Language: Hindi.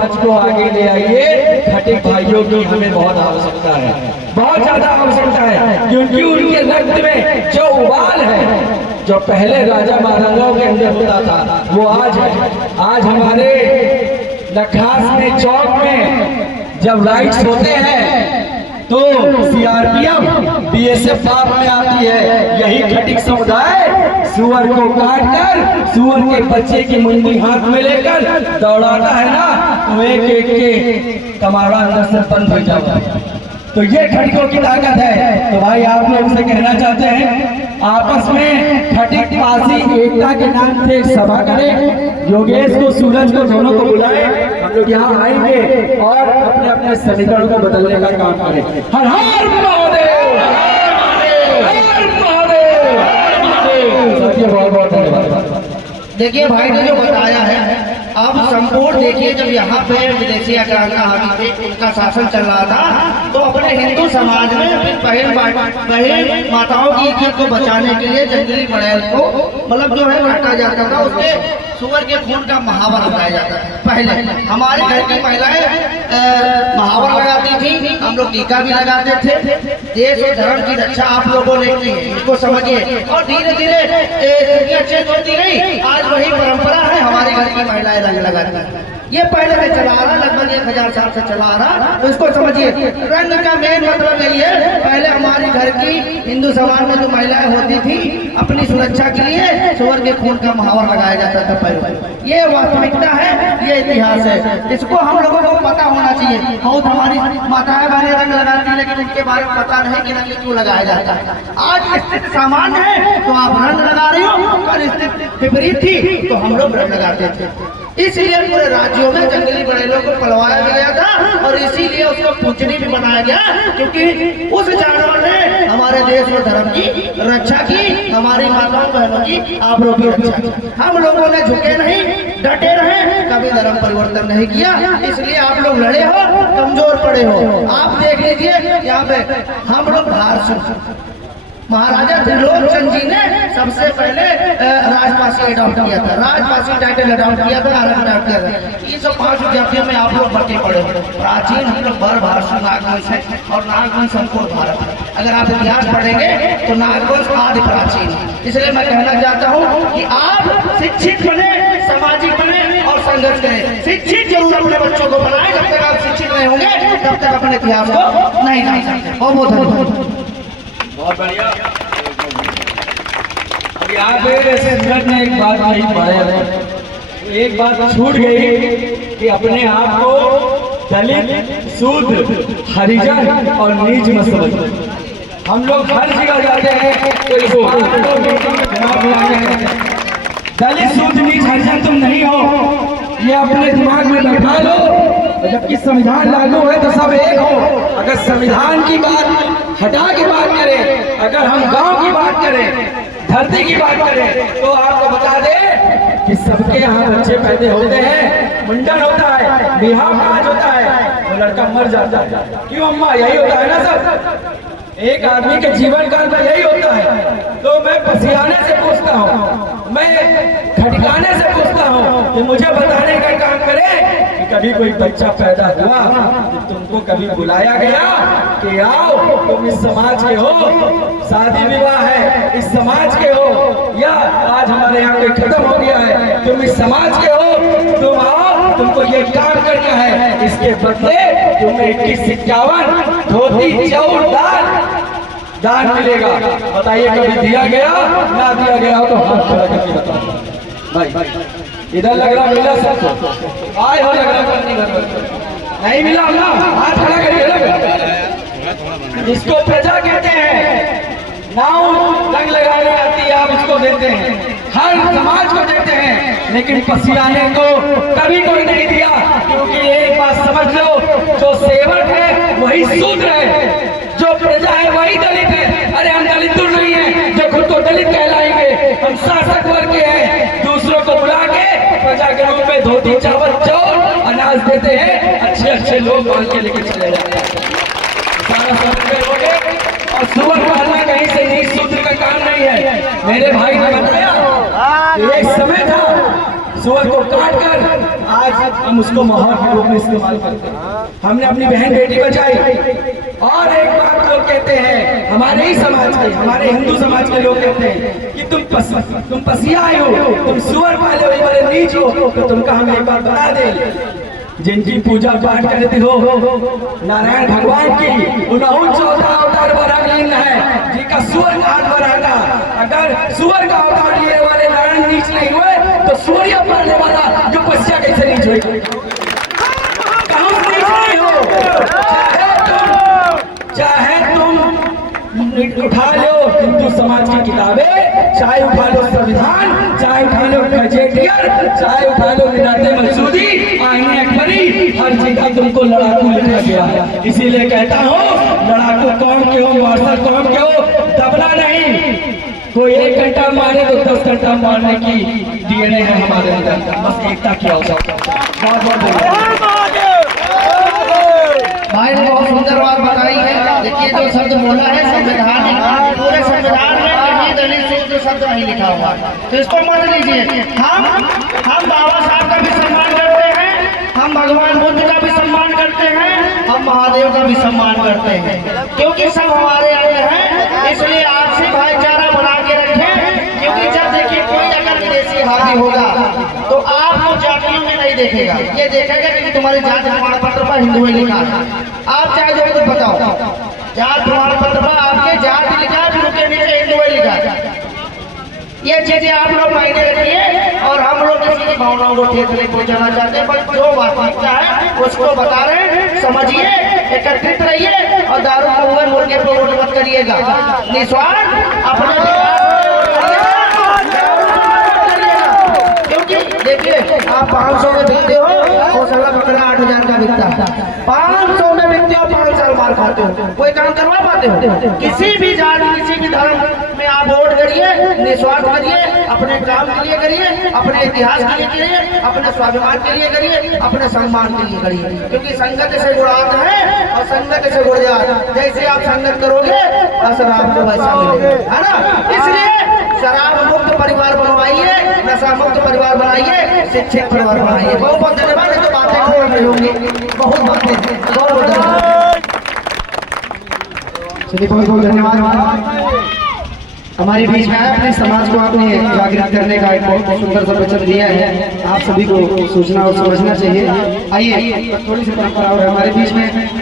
आज को आगे ले आइए। खटिक भाइयों की हमें बहुत आवश्यकता है, बहुत ज्यादा आवश्यकता है, क्योंकि उनके रक्त में जो उबाल है, जो पहले राजा महाराजाओं के अंदर होता था, वो आज है। आज हमारे लखास में, चौक में जब राइट्स होते हैं तो सीआरपीएफ बीएसएफ पाप में आती है। यही खटिक समुदाय सुअर को काट कर सुअर के बच्चे की मुंडी हाथ में लेकर दौड़ाता है ना, तो एक एक के तुम्हारा अंदर से बंद हो जाता है। तो ये खटिकों की ताकत है। तो भाई आप लोग से कहना चाहते हैं, आपस में खटिक पासी एकता के नाम से एक सभा करें। योगेश को, सूरज को, दोनों को बुलाएं। हम लोग यहाँ आएंगे और अपने अपने समीकरण को बदलने का काम करें। हर हर महादेव, हर महादेव। सत्य, बहुत बहुत धन्यवाद। देखिए भाई ने जो बताया है, अब संपूर्ण देखिए, जब यहाँ पे विदेशी आक्रांता हावी थे, उनका शासन चल रहा था, तो अपने हिंदू समाज में बहन माताओं की इज्जत को बचाने के लिए जंगली बड़ैल को मतलब जो है काटा जाता था, उसके सुअर के खून का महावर लगाया जाता था। पहले हमारे घर की महिलाएं महावर लगाती थी, हम लोग टीका भी लगाते थे। देश और धर्म की रक्षा आप लोगों ने की है, इसको समझिए। और धीरे धीरे चेंज होती गई, आज वही परंपरा है, हमारे घर की महिलाएं रंग लगाती है। ये पहले से चला आ रहा, लगभग 1000 साल से चला आ रहा, तो इसको समझिए। रंग का मेन मतलब यही है, पहले हमारे घर की हिंदू समाज में जो महिलाएं होती थी, अपनी सुरक्षा के लिए सुअर के खून का महावर लगाया जाता था पैरों में। ये वास्तविकता है, ये इतिहास है, इसको हम लोगों को पता होना चाहिए। बहुत हमारी माताएं बहनें रंग लगाती है, लेकिन उनके बारे में पता नहीं कि रंग क्यों लगाया जाता है। आज स्थिति सामान्य है तो आप रंग लगा रही हो, और स्थिति विपरीत थी तो हम लोग रंग लगाते थे। इसलिए पूरे राज्यों में जंगली बड़ैलों को पलवाया गया था, और इसीलिए उसको पूजनीय भी बनाया गया, क्योंकि उस जानवर ने हमारे देश और धर्म की रक्षा की, हमारी माताओं बहनों की आबरू की रक्षा की। हम लोगों ने झुके नहीं, डटे रहे, कभी धर्म परिवर्तन नहीं किया। इसलिए आप लोग लड़े हो, कमजोर पड़े हो। आप देख लीजिए यहाँ पे हम लोग महाराजा त्रिलोक चंद जी ने सबसे पहले राजपासी अडॉप्ट किया था, राजपासी टाइटल अडॉप्ट किया था, अडॉप्ट किया था। ये सब 5 विद्यार्थियों में आप लोग बढ़ते पड़े। प्राचीन हम लोग बर भाषा नागवंश है, और नागवंश संपूर्ण भारत है। अगर आप इतिहास पढ़ेंगे तो नागवंश आदि प्राचीन है। इसलिए मैं कहना चाहता हूँ कि आप शिक्षित बने, सामाजिक बने और संघर्ष करें। शिक्षित जरूर अपने बच्चों को बनाए, जब तक आप शिक्षित नहीं होंगे तब तक अपने इतिहास को नहीं जान सकते। बहुत धन्यवाद। बहुत बढ़िया। अब यहाँ पे संगत ने एक बात नहीं पढ़ाया, एक बात छूट गई कि अपने आप को दलित, शूद्र, हरिजन और नीच मत समझो। हम लोग हर जगह जाते हैं तो इसको दलित, शूद्र, नीच, हरिजन तुम नहीं हो, ये अपने दिमाग में बैठा लो। जबकि संविधान लागू है तो सब एक हो। अगर संविधान की बात हटा के बात करें, अगर हम गांव की बात करें, धरती की बात करें, तो आपको बता दें कि सबके यहाँ बच्चे पैदा होते हैं, मुंडन होता है, बिहार काज होता है, वो लड़का मर जाता है। क्यों अम्मा? यही होता है ना सर, एक आदमी के जीवन काल में यही होता है। तो मैं पसियाने से पूछता हूँ, मैं खटकाने से पूछता हूँ कि मुझे बताने का काम करे कि कभी कोई बच्चा पैदा हुआ तो तुमको कभी बुलाया गया कि आओ तुम इस समाज के हो, शादी विवाह है इस समाज के हो, या आज हमारे यहाँ कोई खत्म हो गया है तुम इस समाज के हो, तुम आओ, तुमको ये काम करना है, इसके बदले तुम्हें 2151 धोती चाउर दान मिलेगा। बताइए कभी दिया गया? ना दिया गया हो तो हाथ खड़ा करके बताओ भाई। इधर लग रहा मिला सबको, आए हो लग रहा नहीं मिला ना, हाथ खड़ा करके। इसको प्रजा कहते हैं, नाव रंग लगाने आती है, आप इसको देते हैं, हर समाज को देते हैं, लेकिन पसियाने को कभी कोई नहीं दिया। क्योंकि एक बात समझ लो, जो सेवक है वही शूद्र है, जो प्रजा है वही दलित है। अरे हम दलित दूर नहीं है जो खुद को दलित कहलाएंगे, हम शासक वर्ग के हैं, दूसरों को बुला के प्रजा के रूप में धोती चावल चौल अनाज देते हैं, अच्छे अच्छे लोग मान के लेके चले जाते हैं। सारा समझ गए। और सुअर पालना कहीं से नीच शूद्र का काम नहीं है। मेरे भाई ने बताया एक समय था सुअर को काट कर आज हम उसको मोहर के रूप में इस्तेमाल करते हैं। हमने अपनी बहन बेटी बचाई। और एक बात लोग कहते हैं, हमारे ही समाज के, हमारे हिंदू समाज के लोग कहते हैं कि तुम पसियाए हो, तुम सुअर पाले हो, बड़े नीच हो। तो तुमका हम एक बात बता दें, जिनकी पूजा पाठ करते हो नारायण भगवान की, उन्होंने 14 अवतार बरालीन है, जिनका सुअर का हाथ बरागा। अगर सुअर का अवतार लिए वाले नारायण नीच नहीं हुए तो सूर्य पालने वाला जो पश्चिया कैसे नीच हुए? कहाँ से नीच नहीं हो? चाहे तुम उठा लो हिंदू समाज की किताबें, चाहे उठा लो संविधान, चाहे उठा लो गजेटियर, चाहे उठा लो निराते मसूदी, आईने अकबरी, हर जगह तुमको लड़ाकू लिखा गया है। इसीलिए कहता हूँ, लड़ाकू कौम के हो, मार्शल कौम के हो, दबना नहीं। कोई 1 घंटा मारे तो 10 घंटा मारने की डीएनए है हमारे अंदर। बस एकता की आवश्यकता। बहुत बहुत धन्यवाद। भाई ने बहुत सुंदर बात बताई है। देखिए जो शब्द बोला है संविधान, पूरे संविधान में कहीं दलित शूद्र शब्द नहीं लिखा हुआ, तो इसको मत लीजिए। हम बाबा साहब का भी सम्मान करते हैं, हम भगवान बुद्ध का भी सम्मान करते हैं, हम महादेव का भी सम्मान करते हैं, क्योंकि सब हमारे अंग हैं। इसलिए आपसी भाईचारा बना के रखें, क्योंकि जब देखिए कोई अगर विदेशी हावी होगा तो आपको जातियों में नहीं देखेगा, ये देखेगा कि तुम्हारी जात प्रमाण पत्र पर हिंदू ही लिखा है। आप चाहे जो कुछ बताओ, जात प्रमाण पत्र पर आपके जात लिखा है, फिर उसके नीचे हिंदू ही लिखा है। ये चीजें आप लोग मायने रखिए, और हम लोग किसी की भावनाओं को ठेस नहीं पहुंचाना चाहते, पर जो वास्तविकता है उसको बता रहे हैं। समझिए, एकत्रित रहिए, और दारू को मुर्गे पर वोट मत करिएगा। निस्वार्थ अपने देखिए, आप 500 में बिकते हो, हौसला बकरा 8000 का बिकता है। 500 में बिकते हो, 5 साल मार खाते हो, कोई काम करवा पाते हो? किसी भी जाति, किसी भी धर्म में आप वोट करिए, निस्वार्थ करिए, अपने काम के लिए करिए, अपने इतिहास के लिए करिए, अपने स्वाभिमान के लिए करिए, अपने सम्मान के लिए करिए, क्योंकि संगत से जुड़ाता है और संगत से जुड़ जाए। जैसे आप संगत करोगे असर आपको वैसा मिलेगा, है ना? इसलिए शराब मुक्त परिवार बनवाइए, नशा मुक्त परिवार बनाइए, शिक्षित परिवार बनाइए। बहुत बहुत धन्यवाद। तो बातें खोल रही होंगी, बहुत बातें, बहुत बहुत धन्यवाद। चलिए बहुत बहुत धन्यवाद। हमारे बीच में आए, अपने समाज को आपने जागृत करने का एक बहुत सुंदर सा वचन दिया है। आप सभी को सोचना और समझना चाहिए। आइए थोड़ी सी परंपरा और हमारे बीच में